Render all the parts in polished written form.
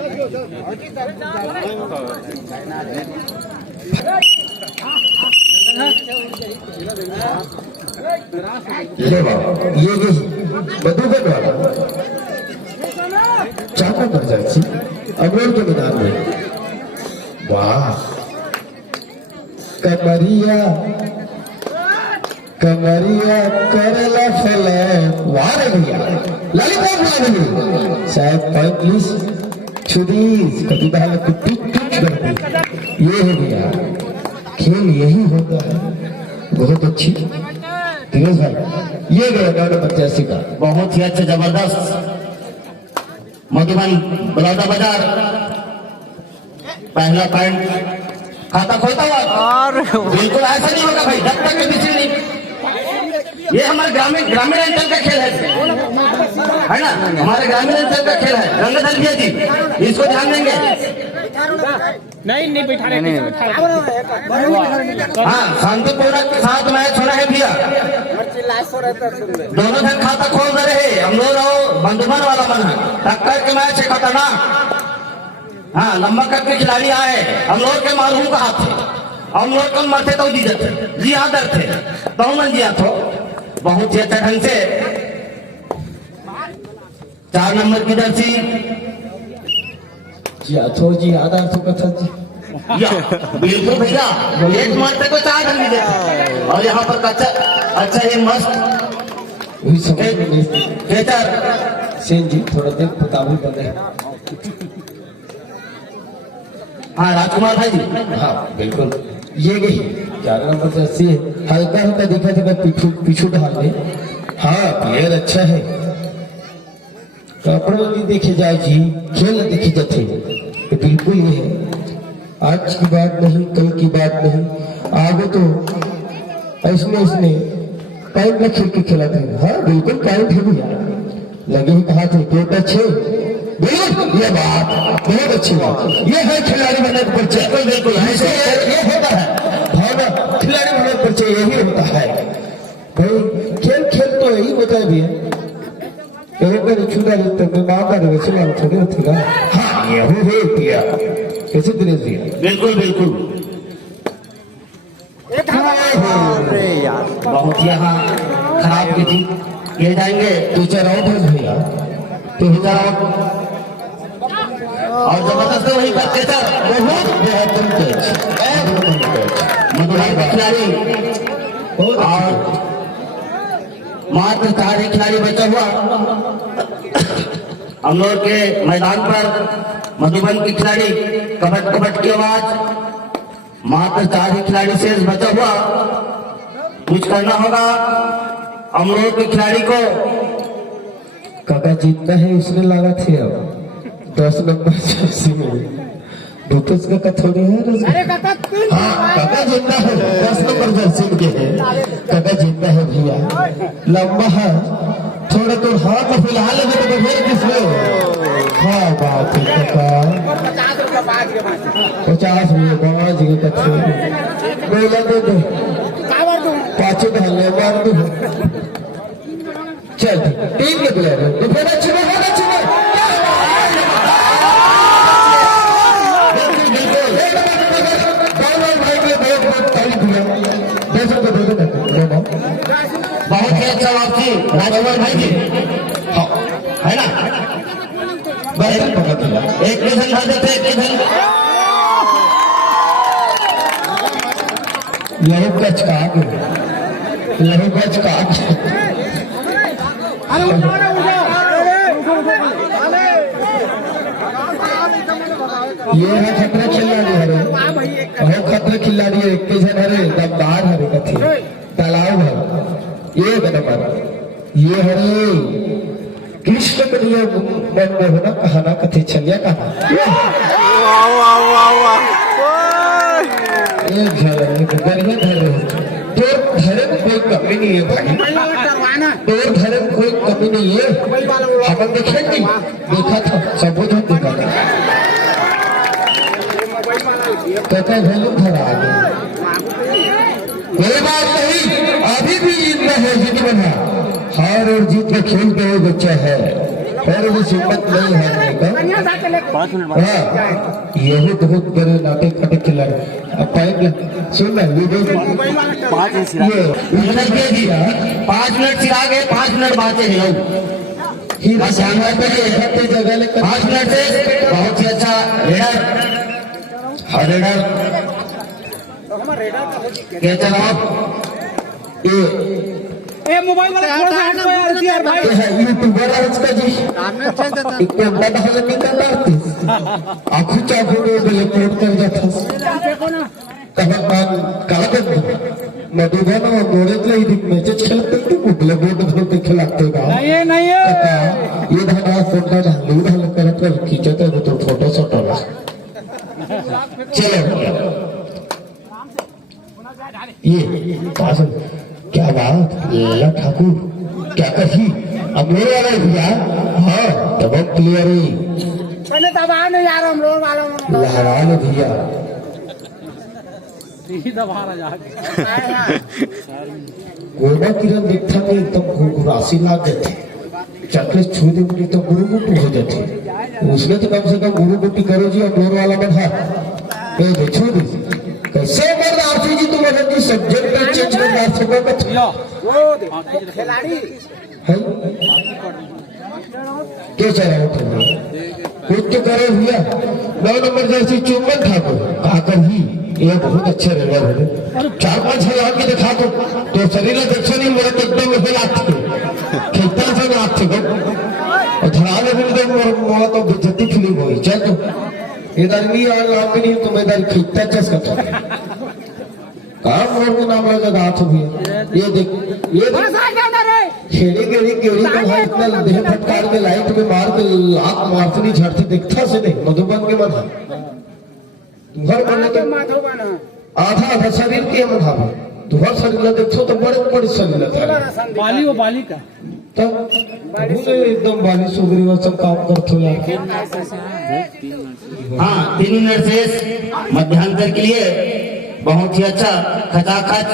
ये बदूबन वाला चाका कर जाए अमरोल के मैदान में। वाह कमरिया कमरिया करला फैले वाह रे भैया लॉलीपॉप मांगी शायद 35 छुदीस कभी बाल को टिक टिक कर दी। ये है भैया खेल यही होता है। बहुत अच्छी दिनेश भाई ये गया 85 का बहुत ही अच्छा जबरदस्त मधुबन बलौदा बाजार पहला पॉइंट खाता खोलता हुआ और बिल्कुल ऐसा नहीं होगा भाई जब तक पीछे नहीं। ये हमारे ग्रामीण अंचल का खेल है ना, हमारे ग्रामीण अंचल का खेल है। रंगदल भैया जी इसको ध्यान देंगे। नहीं बैठा रहे हाँ शांतिपूर्वक के साथ मैच होना है भैया। दोनों जन खाता खोल दे रहे हम लोग बंधुमन वाला मन है टक्कर के मैच है खतरनाक। हाँ लंबा कट के खिलाड़ी आए हम लोग के मालूम कहा थे हम लोग कम मरते तो जी आदर थे तो मन जिया थो बहुत ही अच्छा ढंग से 4 नंबर की जर्सी जी आदर तो कथा जी बिल्कुल भैया एक मरते को 4 रन मिले और यहाँ पर अच्छा ये मस्त सेन जी थोड़ा देर बताबू बने। हाँ राजकुमार भाई जी हाँ बिल्कुल ये गई 11 नंबर जर्सी हल्का हल्का दिखा था पीछू ढाल में। हाँ प्लेयर अच्छा है कपड़ों की देखे जाए जी खेल देखे जाते तो बिल्कुल ये है। आज की बात नहीं कल की बात नहीं आगे तो इसने पॉइंट में खेल के खेला था। हाँ बिल्कुल पॉइंट है भैया लगे ही कहा थे बहुत अच्छे बिल्कुल ये बात बहुत अच्छी बात ये है खिलाड़ी बनने का परिचय। बिल्कुल ये होता है भावना खिलाड़ी बनने का परिचय यही होता है भाई। खेल तो यही होता है भैया छुड़ा लेते थोड़ी होती है। हाँ यही है भैया कैसे दिनेश भैया बिल्कुल बिल्कुल बहुत यहाँ खराब की थी ये जाएंगे टीचर आउट है भैया टीचर आउट और जबरदस्त वही बच्चे सर बहुत मधुराई का खिलाड़ी और मात्र 4 खिलाड़ी बचा हुआ हम लोग के मैदान पर मधुबन की खिलाड़ी कबट कबट की आवाज मात्र 4 खिलाड़ी शेष बचा हुआ कुछ करना होगा हम लोग के खिलाड़ी को। काका जीतता है उसने लगा थे अब 10 नंबर जर्सी में भूपेश का थोड़ी है। हाँ काका जीतता है 10 नंबर जर्सी के है काका जीतता है भैया लंबा है थोड़ा तो हाँ तो फिलहाल अभी तो फिर किसमें हाँ बात है काका 50 रुपये बाबा जी का बोला दे दो 5 ढाले मार दो चल टीम के प्लेयर है तो फिर अच्छी बहुत ही अच्छा वापसी राजकुमार भाई जी हाँ है ना एक निधन भर देते एक निधन लहू कच का ये है खतरा खिलाड़ी हरे खतरा खिलाड़ी है एक जन हरे दमदार हरे कथी तालाब है ये नंबर ये हरे कृष्ण कन्हैया मन में होना कहाना कथी छलिया कहा ये गर्मी धरे तो धर्म कोई कमी नहीं है भाई तो धर्म कोई कमी नहीं है हम देखे नहीं देखा था सबूत देखा था तो क्या वैल्यू धरा कोई बात नहीं अभी भी जितना है जितना हार और जीत का खेल का वो बच्चा है और वो हिम्मत नहीं है का। हाँ, यही बहुत बड़े नाटक खटक खिलाड़ी। अब पाएंगे सुन ना ये जो 5 मिनट दे दिया, 5 मिनट चिरा गए, 5 मिनट बातें हैं हीरा सांगा पे इकट्ठे जगह ले 5 मिनट से बहुत ही अच्छा रेडर क्या चलाओ ये मोबाइल वाला थोड़ा सा हटो यार यार भाई यूट्यूबर है उसका जी इतने बड़ा हल निकल आते आंखों चाकू में रिपोर्ट कर जाता देखो ना कहा मधुबन और मोड़त ले इधर मैचेस खेलते तो कुबले बोर्ड बोलते खिलाते का नहीं नहीं ये धाना फोटो ढालू ढाल कर पर खींचते तो फोटो शॉट वाला चलो ये पास क्या बात लल्ला ठाकुर क्या कही अब मेरे वाला भैया हाँ तब क्लियर ही पहले दबा नहीं यार हम लोग वालों लहरा लो भैया दबा रहा गोबा किरण देखता नहीं एकदम घुरासी लाग जाते चक्कर छू दे तो गुरुमुट्टी हो जाती उसने तो कम से कम गुरुमुट्टी करो जी अब वाला बना छू दी कैसे मर आरती जी तुम अगर जी सब्जेक्ट चेंज कर रहा सको मत वो खिलाड़ी है क्या चाह रहा हो कुछ तो करे भैया 9 नंबर जैसी चुम्बन ठाकुर काकर ही ये बहुत अच्छे रेडर है 4-5 हजार के दिखा तो शरीर देखो नहीं मेरे तो एकदम हिलाते खेलता से आते को और धरा ले एकदम मोड़ा तो बेइज्जती फीलिंग हुई चल तो इधर भी और लाभ भी नहीं तुम इधर खींचता चस का काम मोड़ के नाम लगा हाथ भैया ये देख ये खेड़ी गेड़ी केड़ी को भाई इतना देह फटकार के लाइट में मार के लात मारते नहीं झड़ते दिखता से नहीं मधुबन के मन घर बनने तो आधा शरीर के मन हा तुम्हारा शरीर देखो तो बड़े बड़े शरीर था बाली वो बाली का तो मुझे एकदम बाली सुगरी वो सब काम करते हो यार हाँ 3 मिनट से मध्यांतर के लिए बहुत ही अच्छा खचाखच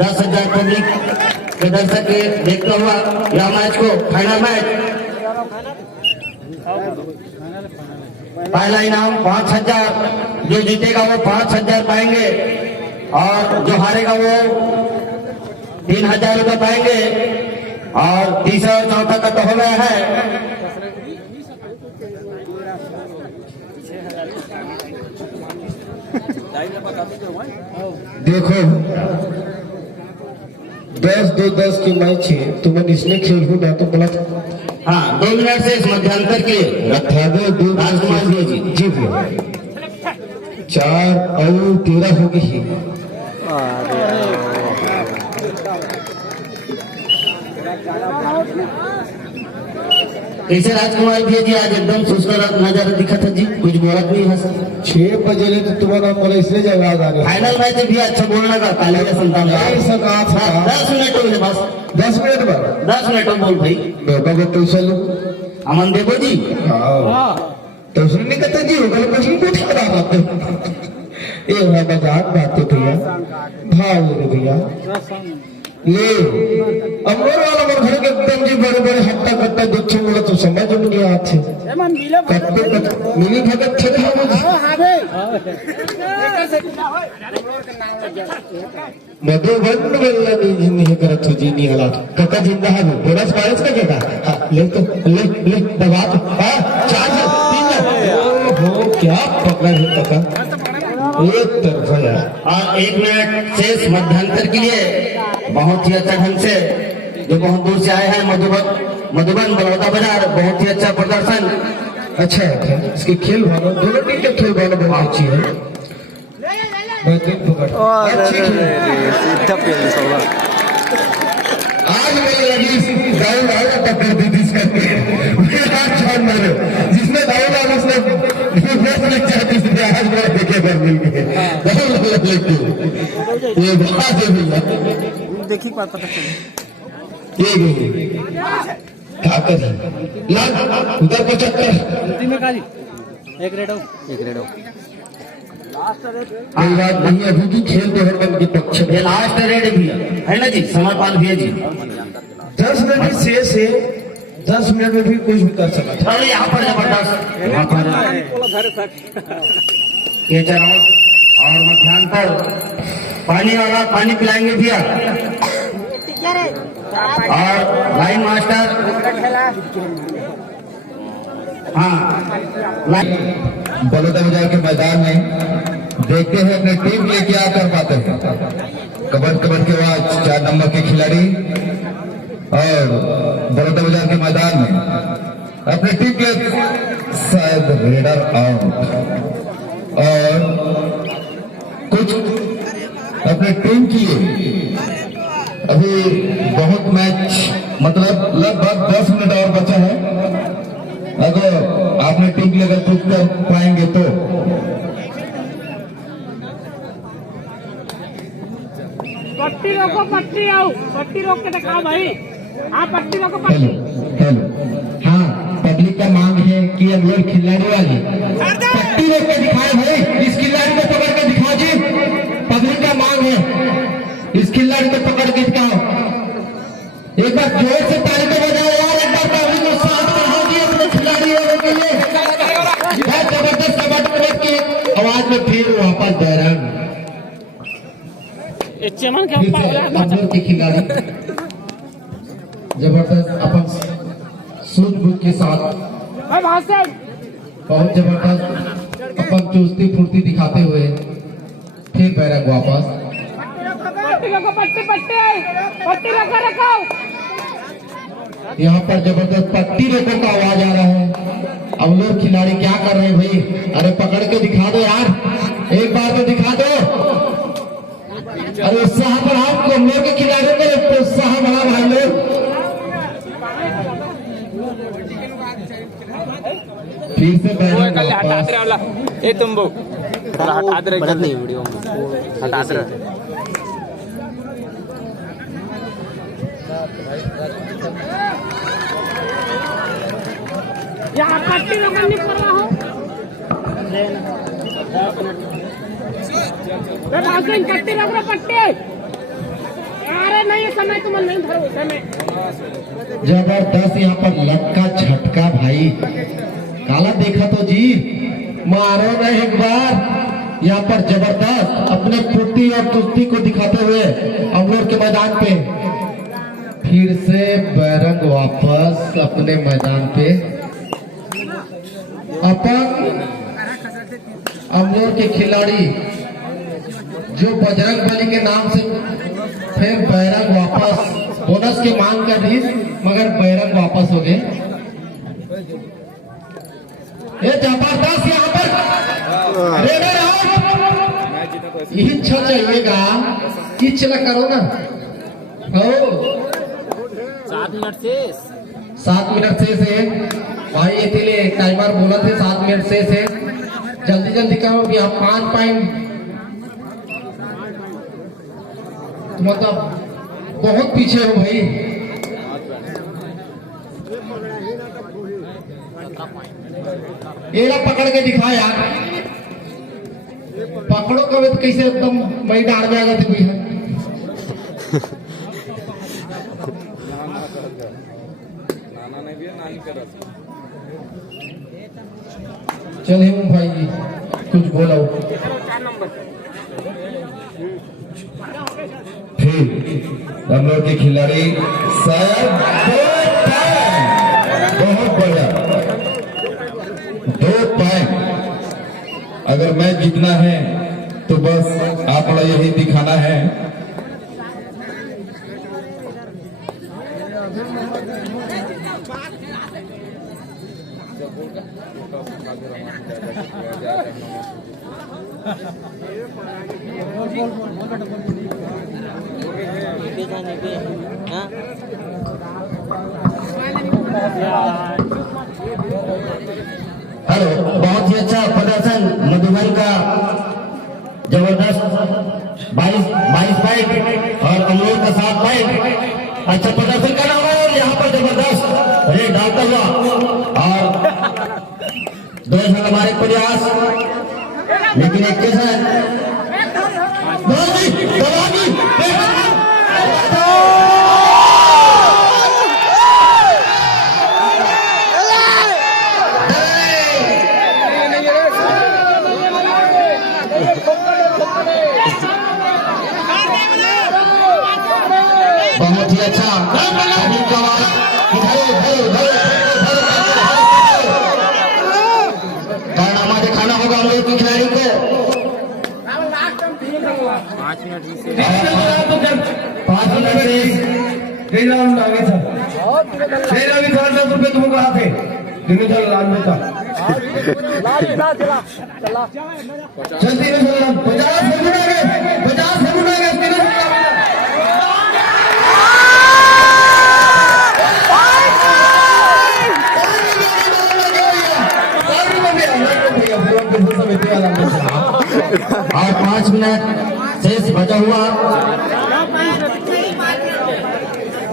10,000 पब्लिक के दर्शक के देखता हुआ यह मैच को फाइनल मैच पहला इनाम 5,000 जो जीतेगा वो 5,000 पाएंगे और जो हारेगा वो 3,000 रुपये पाएंगे और तीसरा और चौथा का तो हो गया है देखो 10-2-10 की मैच है तुम्हें इसने खेल हो ना तो बोला हाँ 2 मिनट से इस मध्यांतर के रखा दो राजकुमार जी जी भैया 4 और 13 हो गई कैसे राजकुमार भैया जी आज एकदम सुस्तर नजर दिखा था जी कुछ बोलत नहीं है सर 6 बजे ले तो तुम्हारा बोला इसलिए जवाब आ गया फाइनल मैच भी अच्छा बोलना का काले का संतान नहीं सका था 10 मिनट हो गए बस 10 मिनट बाद 10 मिनट हो बोल भाई बेटा को पैसा लो अमन देवो जी हाँ तो उसने नहीं कहते जी होगा कुछ नहीं कुछ करा बात ये है मजाक बातें भैया भाई रे भैया ले अमर वाला मन घर के एकदम जी बड़े बड़े हट्टा कट्टा दुख मुड़ा तो समझ में नहीं आते मिली भगत थे मधुबन वेला नहीं करत हो जी नहीं हालात कका जिंदा है बोनस पायस का क्या हां ले तो ले दबा तो हां 4 हो क्या पकड़ा है कका एक तरफा यार और 1 मिनट शेष मध्यांतर के लिए बहुत ही अच्छा ढंग से जो बहुत दूर से आए हैं मधुबन बड़ौदा बाजार बहुत ही अच्छा प्रदर्शन अच्छा है इसके खेल भावना दोनों टीम के खेल भावना बहुत अच्छी है बेहतरीन पकड़ आज मेरे लगी दाऊ लाल टक्कर दी थी इसका छोड़ मारो जिसने दाऊ लाल उसने आज मेरा देखे कर मिल गए ये बात है भैया देखी बात पता चली ये क्या कर उधर को चक्कर में काली एक रेडो कोई बात नहीं अभी भी खेल देहरबन के पक्ष में ये लास्ट रेड भी है ना जी समरपाल भैया जी 10 मिनट शेष है 10 मिनट में भी कुछ भी कर सकता था। अरे यहाँ पर जबरदस्त यहाँ पर ये चरण और मध्यान्ह पर पानी वाला पानी पिलाएंगे भैया और लाइन मास्टर हाँ बलौदा बाजार के मैदान में देखते हैं अपने टीम लिए क्या कर पाते हैं। कबड्डी कबड्डी के बाद 4 नंबर के खिलाड़ी और बलौदा बाजार के मैदान में अपने टीम के शायद रेडर आउट और कुछ अपने टीम के लिए अभी बहुत मैच मतलब लगभग 10 मिनट और बचा है। अगर आपने टीम के लिए अगर कुछ कर पाएंगे तो पट्टी रोको, पट्टी आओ, पट्टी रोक के दिखाओ भाई। हाँ पट्टी रोको, हेलो पट्टी। हेलो हाँ पब्लिक का मांग है कि हम लोग खिलाड़ी वाले पट्टी रोक के दिखाए भाई। इस खिलाड़ी को पकड़ के दिखाओ जी, पब्लिक का मांग है इस खिलाड़ी को पकड़ के दिखाओ। एक बार जोर से ताली को बजाओ यार, एक बार पब्लिक को साथ बढ़ाओ जी अपने खिलाड़ी वालों के लिए। बहुत जबरदस्त कबड्डी की आवाज में फिर वापस बैरंग चमन के फिर ऊपर से हम लोग के खिलाड़ी जबरदस्त अपन सूझबूझ के साथ वहां से बहुत जबरदस्त अपन चुस्ती फुर्ती दिखाते हुए फिर बैरक वापस। पट्टी रोको, पट्टी पट्टी पट्टी रखो रखो। यहाँ पर जबरदस्त पट्टी रोको का आवाज आ रहा है। अब लोग खिलाड़ी क्या कर रहे हैं भाई? अरे पकड़ के दिखा दो यार, एक बार तो दिखा दो। अरे उत्साह बढ़ाओ, हम लोग के खिलाड़ियों को उत्साह बढ़ा भाई लोग। फिर से बैरक वापस। ए तुम वो थोड़ा हटा दे रहे नहीं वीडियो में हटा दे रहे। यहाँ पट्टी रोको, नहीं कर रहा हूँ। पट्टी रोको, पट्टी। अरे नहीं समय तुम नहीं धरो समय। जबरदस्त यहाँ पर लटका झटका भाई, काला देखा तो जी, मारो ना एक बार। यहाँ पर जबरदस्त अपने फुर्ती और चुस्ती को दिखाते हुए अमलोर के मैदान पे फिर से बैरंग वापस अपने मैदान पे। अपन अमलोर के खिलाड़ी जो बजरंग बली के नाम से फिर बैरंग वापस बोनस की मांग कर रही, मगर बैरंग वापस हो गए। ये जबरदस्त यहाँ पर रेडर आउट। इच्छा चाहिएगा, इच्छा करो ना। हो 7 मिनट से 7 मिनट से भाई इसीलिए टाइमर बोला थे 7 मिनट से जल्दी जल्दी करो कि आप 5 पॉइंट मतलब बहुत पीछे हो भाई। एरा पकड़ के दिखा यार, पकड़ो कभी तो कैसे एकदम वही डाल जाएगा तो कोई है। चल हेमू भाई जी कुछ बोलो। फिर हम लोग के खिलाड़ी शायद बहुत बढ़िया 2 पॉइंट। अगर मैच जीतना है तो बस आप लोग यही दिखाना है। हेलो, बहुत ही अच्छा प्रदर्शन मधुबन का, जबरदस्त 22 पॉइंट और अमलोर का 7 पॉइंट। अच्छा प्रदर्शन करना हुआ और यहाँ पर जबरदस्त रेड डालता हुआ और 2 हमारे प्रयास, लेकिन एक कैसा है 5 मिनट से कई राउंड आगे था मेरा भी 10 रुपये तुमको कहा थे जिन्हें चल लाल में था चलती में चल 50 सेकंड आ गए 50 सेकंड आ गए और 5 मिनट शेष बचा हुआ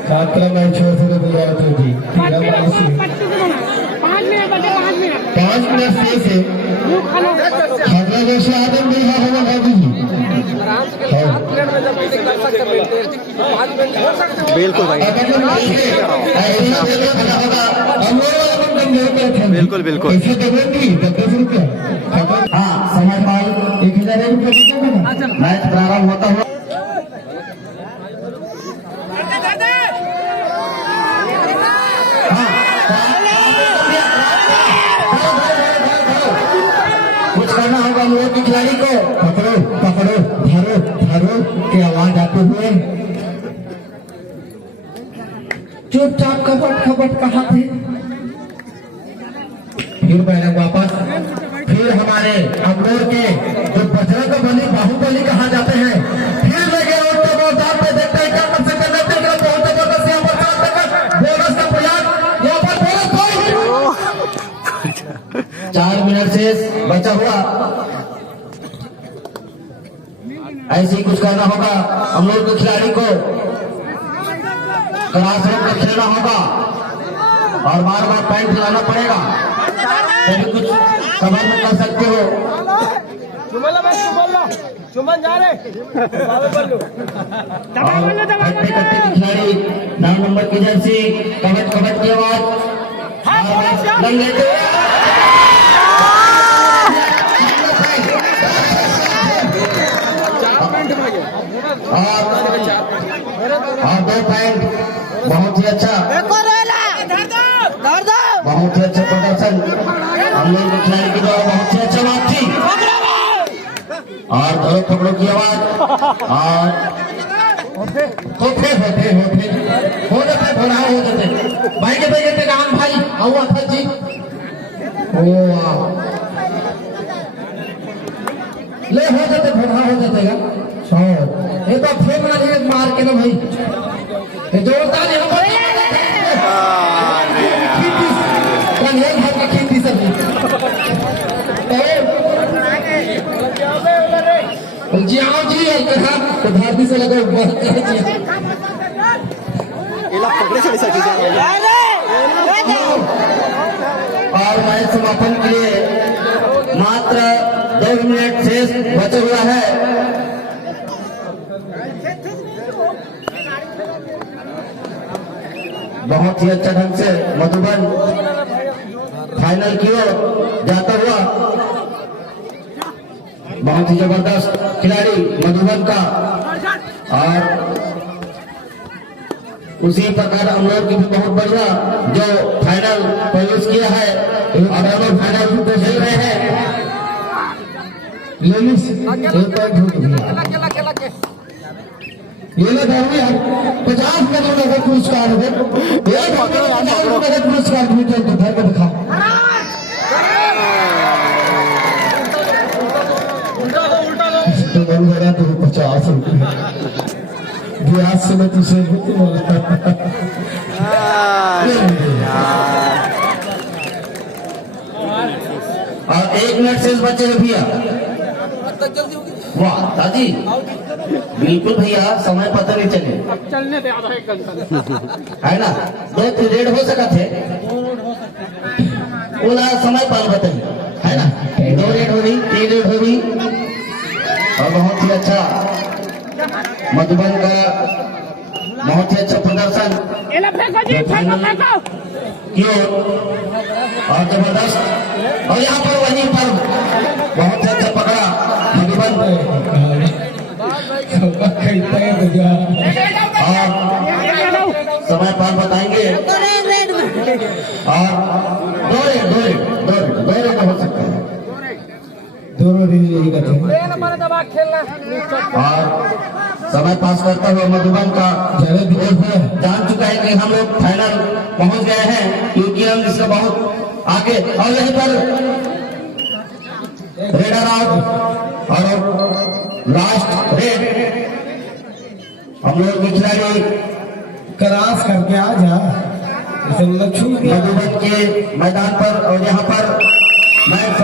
छात्रा में छोड़ से बुलाया तो जी 5 मिनट बटे 5 मिनट शेष है छात्रा जैसे आदम नहीं होगा बाबू जी बिल्कुल भाई बिल्कुल बिल्कुल ऐसे देंगी 10 रुपया हाँ समय पाल 1000 रुपये मैच प्रारंभ होता हुआ कुछ करना होगा लोगों की खिलाड़ी को पकड़ो पकड़ो धरो धरो की आवाज आते हुए चुपचाप कपट कपट कहा थे फिर पहले वापस फिर हमारे अमरोर के जो बजरंग बली बाहुबली कहा जाते हैं फिर लगे और तबादार पे देखते हैं क्या कर सकते हैं बहुत जबरदस्त यहाँ पर बोनस का प्रयास यहाँ पर बोनस 4 मिनट से बचा हुआ ऐसे ही कुछ करना होगा हम लोग के खिलाड़ी को क्लासरूम में खेलना होगा और बार बार पॉइंट लाना पड़ेगा तभी कुछ कवर में कर सकते हो चुमन जा रहे खिलाड़ी 9 नंबर की जर्सी कबट कबट की आवाज और 2 पॉइंट बहुत ही अच्छा बहुत ही अच्छा प्रदर्शन हम लोग के खिलाड़ी की द्वारा बहुत ही अच्छा बात थी और धरो पकड़ो की आवाज और होते भाई के भाई राम भाई हुआ था जी ओ ले हो जाते भोड़ा हो जाते ये तो फेंक ना धीरे मार के ना भाई ये जोरदार यहाँ पर खेती सब जी आओ जी तो भारती से लगा और मैच समापन के लिए मात्र 2 मिनट शेष बचा हुआ है बहुत ही अच्छा ढंग से मधुबन फाइनल की ओर जाता हुआ बहुत ही जबरदस्त खिलाड़ी मधुबन का और उसी प्रकार हम लोग की भी बहुत बढ़िया जो फाइनल प्रवेश किया है और हम लोग फाइनल को खेल रहे हैं ये लोग 50 करोड़ का पुरस्कार है 50 पुरस्कार घर में दिखा तो 50 रुपये ब्याज से मैं तुझे और 1 मिनट से बचे भैया वाह दादी बिल्कुल भैया समय पता नहीं चले अब चलने दे आधा 1 घंटा है ना 2 रेड हो सका थे ओला समय पाल बताइए है ना 2 रेड हो गई 3 रेड हो गई और बहुत ही अच्छा मधुबन का बहुत ही अच्छा प्रदर्शन क्यों और जबरदस्त और यहाँ पर वहीं पर बहुत ही अच्छा पकड़ा मधुबन और समय पर बताएंगे और 2 रेड हो सकता है 2 रेड यही करते हैं और समय पास करता हुआ मधुबन का जान चुका है कि हम लोग फाइनल पहुंच गए हैं, क्योंकि हम इसका बहुत आगे। और यहीं पर रेडर आउट और लास्ट रेड हम लोग के खिलाड़ी क्रॉस करके आ जा, इसे मधुबन मधुबन के मैदान पर। और यहाँ पर मैच